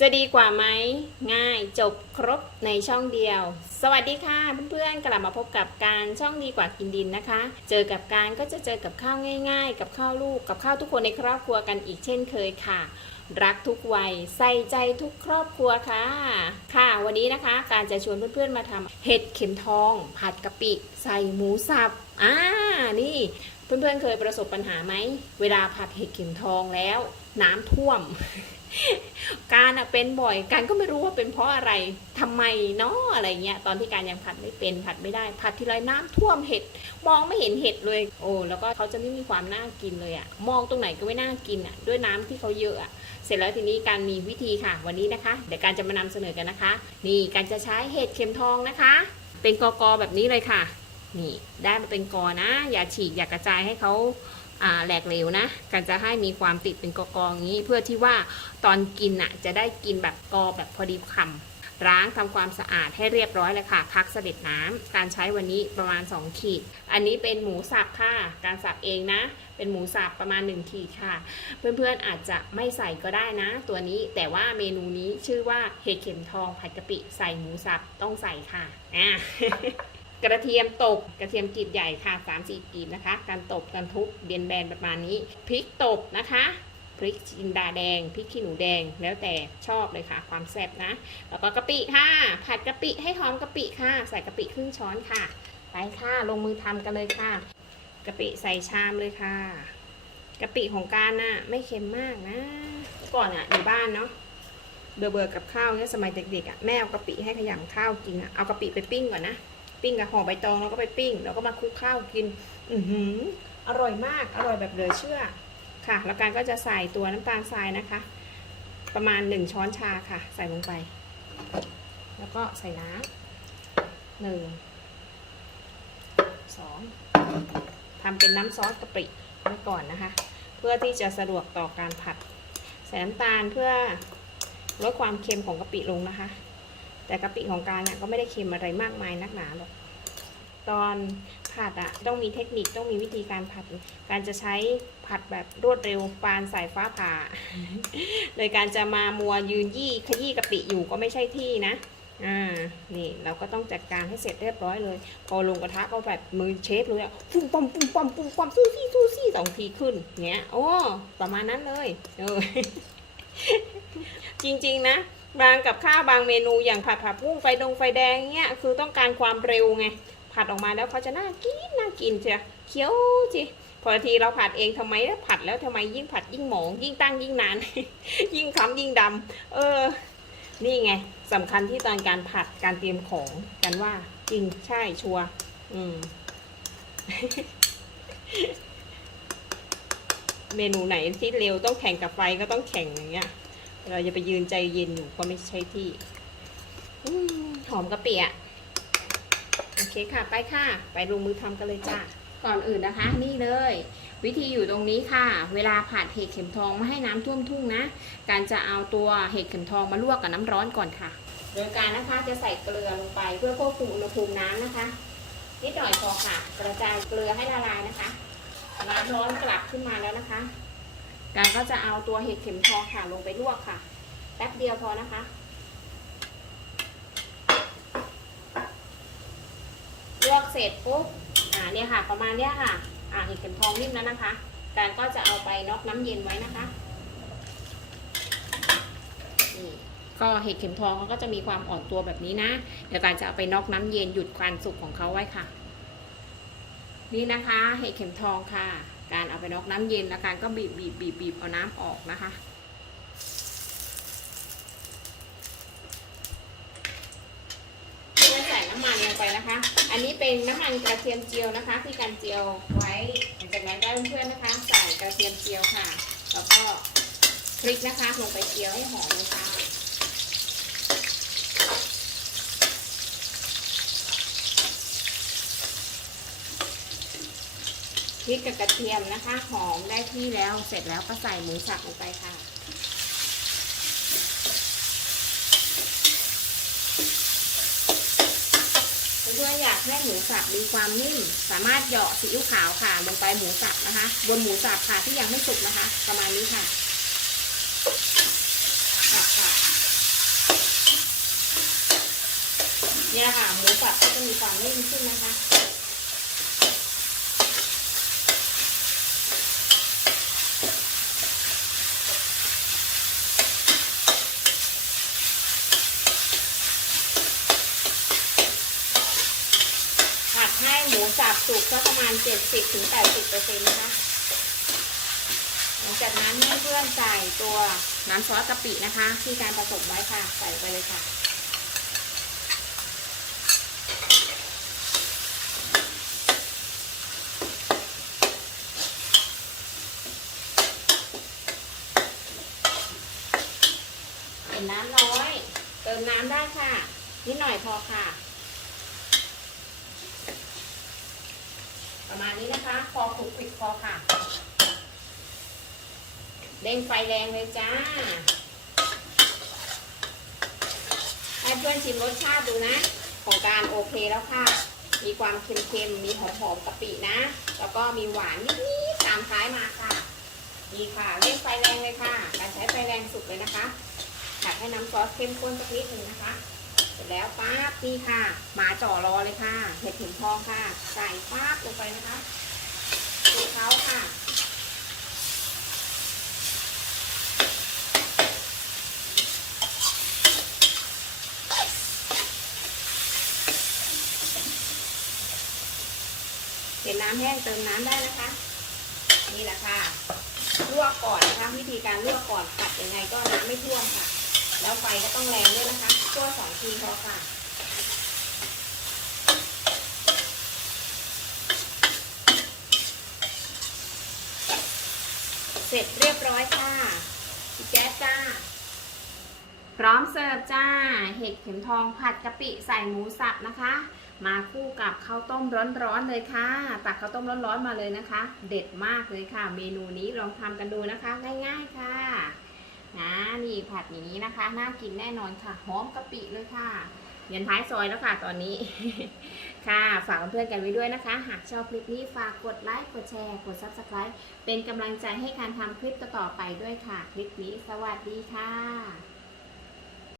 จะดีกว่าไหมง่ายจบครบในช่องเดียว สวัสดีค่ะเพื่อนๆกลับมาพบกับการช่องดีกว่ากินดินนะคะ เจอกับการก็จะเจอกับข้าวง่าย ๆ กับข้าวลูกกับข้าวทุกคนในครอบครัวกันอีกเช่นเคยค่ะ รักทุกวัยใส่ใจทุกครอบครัวค่ะ ค่ะวันนี้นะคะ การจะชวนเพื่อนๆมาทำเห็ดเข็มทอง ผัดกะปิ ใส่หมูสับอ่านี่ เพื่อนๆเคยประสบปัญหาไหมเวลาผัดเห็ดเข็มทองแล้ว น้ำท่วม การเป็นบ่อยการก็ไม่รู้ว่าเป็นเพราะอะไรทำไมเนาะอะไรเงี้ยตอนที่การยังผัดไม่เป็นผัดไม่ได้ ผัดทีไรน้ำท่วมเห็ดมองไม่เห็นเห็ดเลยโอ้แล้วก็เขาจะไม่มีความน่ากินเลยอะมองตรงไหนก็ไม่น่ากินอะด้วยน้ำที่เขาเยอะอะเสร็จแล้วทีนี้การมีวิธีค่ะวันนี้นะคะ เดี๋ยวการจะมานำเสนอกันนะคะ นี่การจะใช้เห็ดเข็มทองนะคะ เป็นกอกอแบบนี้เลยค่ะ นี่ได้มาเป็นกอนะ อย่าฉีกอย่ากระจายให้เขา แหลกเหลวนะการจะให้มีความติดเป็นกอกอย่างนี้ เพื่อที่ว่าตอนกินอะจะได้กินแบบกอแบบพอดีคำล้างทำความสะอาดให้เรียบร้อยเลยค่ะ พักเสด็จน้ำการใช้วันนี้ประมาณ 2 ขีด อันนี้เป็นหมูสับค่ะ การสับเองนะ เป็นหมูสับประมาณ 1 ขีดค่ะ เพื่อนๆอาจจะไม่ใส่ก็ได้นะ ตัวนี้แต่ว่าเมนูนี้ชื่อว่าเห็ดเข็มทองผัดกะปิใส่หมูสับต้องใส่ค่ะอ่า กระเทียมตบกระเทียมกรีบใหญ่ค่ะ3ามสี่กรีบนะคะ การตบการทุบเดียนแบนประมาณนี้พริกตบนะคะพริกจินดาแดงพริกขี้หนูแดงแล้วแต่ชอบเลยค่ะ ความแซ่บนะ แล้วก็กะปิค่ะผัดกะปิให้หอมกะปิค่ะ ใส่กะปิครึ่งช้อนค่ะ ไปค่ะลงมือทำกันเลยค่ะกะปิใส่ชามเลยค่ะกะปิของการน่ะไม่เค็มมากนะ ก่อนอะอยู่บ้านเนาะเบื่อเบื่อกับข้าวเนี่ยสมัยเด็กๆอะแม่เอากะปิให้ขยำข้าวกินอะเอากะปิไปปิ้งก่อนนะ ปิ้งกับห่อใบตองแล้วก็ไปปิ้ง แล้วก็มาคลุกข้าวกิน อือหือ อร่อยมาก อร่อยแบบเหลือเชื่อ ค่ะ แล้วการก็จะใส่ตัวน้ำตาลทรายนะคะ ประมาณหนึ่งช้อนชาค่ะ ใส่ลงไป แล้วก็ใส่น้ำหนึ่งสองทำเป็นน้ำซอสกะปิไว้ก่อนนะคะ เพื่อที่จะสะดวกต่อการผัด ใส่น้ำตาลเพื่อลดความเค็มของกะปิลงนะคะ แต่กะปิของการน่ะก็ไม่ได้เค็มอะไรมากมายนักหนาหรอกตอนผัดอะต้องมีเทคนิคต้องมีวิธีการผัด การจะใช้ผัดแบบรวดเร็วปานสายฟ้าผ่าเลยการจะมามัวยืนยี่ขยี้กะปิอยู่ก็ไม่ใช่ที่นะอ่านี่เราก็ต้องจัดการให้เสร็จเรียบร้อยเลย พอลงกระทะก็แบบมือเชฟเลยอะปุ้มปั๊มปุ้มปั๊มปุ้มปั๊มสู้ซี่สู้ซี่สองทีขึ้นเงี้ยโอ้ประมาณนั้นเลยเออจริง ๆ นะ บางกับข้าวบางเมนูอย่างผัดผักบุ้งไฟดงไฟแดงเงี้ยคือต้องการความเร็วไง ผัดออกมาแล้วเขาจะน่ากินน่ากินเชียวเคี้ยวจิพอทีเราผัดเองทำไมแล้วผัดแล้วทำไมยิ่งผัดยิ่งหมอง ยิ่งตั้งยิ่งนาน ยิ่งคำยิ่งดำเออ นี่ไงสำคัญที่ตอนการผัดการเตรียมของกันว่า จริงใช่ชัวอืมเมนูไหนที่เร็วต้องแข่งกับไฟก็ต้องแข่งอย่างเงี้ย เราจะไปยืนใจเย็นอยู่ก็ไม่ใช่ที่อหอมกะเปิอะโอเคค่ะ ไปค่ะ ไปลงมือทำกันเลยจ้าก่อนอื่นนะคะ นี่เลย วิธีอยู่ตรงนี้ค่ะ เวลาผัดเห็ดเข็มทองไม่ให้น้ำท่วมทุ่งนะ การจะเอาตัวเห็ดเข็มทองมาลวกกับน้ำร้อนก่อนค่ะ โดยการนะคะจะใส่เกลือลงไปเพื่อควบคุมอุณหภูมิน้ำนะคะ นิดหน่อยพอค่ะ กระจายเกลือให้ละลายนะคะ น้ำร้อนกลับขึ้นมาแล้วนะคะ การก็จะเอาตัวเห็ดเข็มทองค่ะลงไปลวกค่ะ แป๊บเดียวพอนะคะ ลวกเสร็จปุ๊บ อ่าเนี่ยค่ะ ประมาณเนี้ยค่ะ อ่าเห็ดเข็มทองนิ่มแล้วนะคะ การก็จะเอาไปน็อกน้ำเย็นไว้นะคะนี่ก็เห็ดเข็มทองเขาก็จะมีความอ่อนตัวแบบนี้นะ เดี๋ยวการจะเอาไปน็อกน้ำเย็นหยุดความสุกของเขาไว้ค่ะ นี่นะคะ เห็ดเข็มทองค่ะ การเอาไปน็อกน้ำเย็นแล้วการก็บีบบีบบีบบีบเอาน้ำออกนะคะเพื่อใส่น้ำมันลงไปนะคะ อันนี้เป็นน้ำมันกระเทียมเจียวนะคะ ที่การเจียวไว้หลังจากนั้นได้เพื่อนๆนะคะใส่กระเทียมเจียวค่ะ แล้วก็พริกนะคะลงไปเจียวให้หอมเลยค่ะ พริกกับกระเทียมนะคะ หอมได้ที่แล้วเสร็จแล้วก็ใส่หมูสับลงไปค่ะ เพื่ออยากให้หมูสับมีความนิ่ม สามารถเหยาะซีอิ๊วขาวค่ะลงไปหมูสับนะคะ บนหมูสับค่ะที่ยังไม่สุกนะคะ ประมาณนี้ค่ะเนี่ยค่ะหมูสับก็จะมีความนิ่มขึ้นนะคะ สับสุกก็ประมาณ 70-80%นะคะหลังจากนั้นให้เพื่อนใส่ตัวน้ำซอสกะปินะคะ ที่การผสมไว้ค่ะ ใส่ไปเลยค่ะ เป็นน้ำน้อย เติมน้ำได้ค่ะ นิดหน่อยพอค่ะ ประมาณนี้นะคะ พอคลุกคลิกพอค่ะเร่งไฟแรงเลยจ้าให้เพื่อนชิมรสชาติดูนะ ของการโอเคแล้วค่ะ มีความเค็มๆ มีหอมๆกะปินะ แล้วก็มีหวานนิดๆตามท้ายมาค่ะดีค่ะเร่งไฟแรงเลยค่ะ การใช้ไฟแรงสุดเลยนะคะผัดให้น้ำซอสเข้มข้นสักนิดหนึ่งนะคะ เสร็จแล้วป๊าบนี่ค่ะ หมาจ่อรอเลยค่ะ เห็ดเข็มทองค่ะ ใส่ป๊าบลงไปนะคะดูเขาค่ะเห็นน้ำแห้งเติมน้ำได้นะคะ นี่แหละค่ะลวกก่อนนะคะวิธีการลวกก่อนผัดยังไงก็น้ำไม่ท่วมค่ะ แล้วไฟก็ต้องแรงด้วยนะคะคั่วสองทีพอค่ะเสร็จเรียบร้อยค่ะพี่แจ๊ดจ้า พร้อมเสิร์ฟจ้า เห็ดเข็มทองผัดกะปิใส่หมูสับนะคะ มาคู่กับข้าวต้มร้อนๆเลยค่ะ ตักข้าวต้มร้อนๆมาเลยนะคะ เด็ดมากเลยค่ะ เมนูนี้ลองทำกันดูนะคะ ง่ายๆค่ะ นะนี่ผัดอย่างนี้นะคะ น่ากินแน่นอนค่ะ หอมกะปิเลยค่ะยันท้ายซอยแล้วค่ะตอนนี้ ค่ะ ฝากเพื่อนๆกันไว้ด้วยนะคะ หากชอบคลิปนี้ฝากกดไลค์ กดแชร์ กด Subscribe เป็นกำลังใจให้การทำคลิปต่อๆไปด้วยค่ะ คลิปนี้สวัสดีค่ะ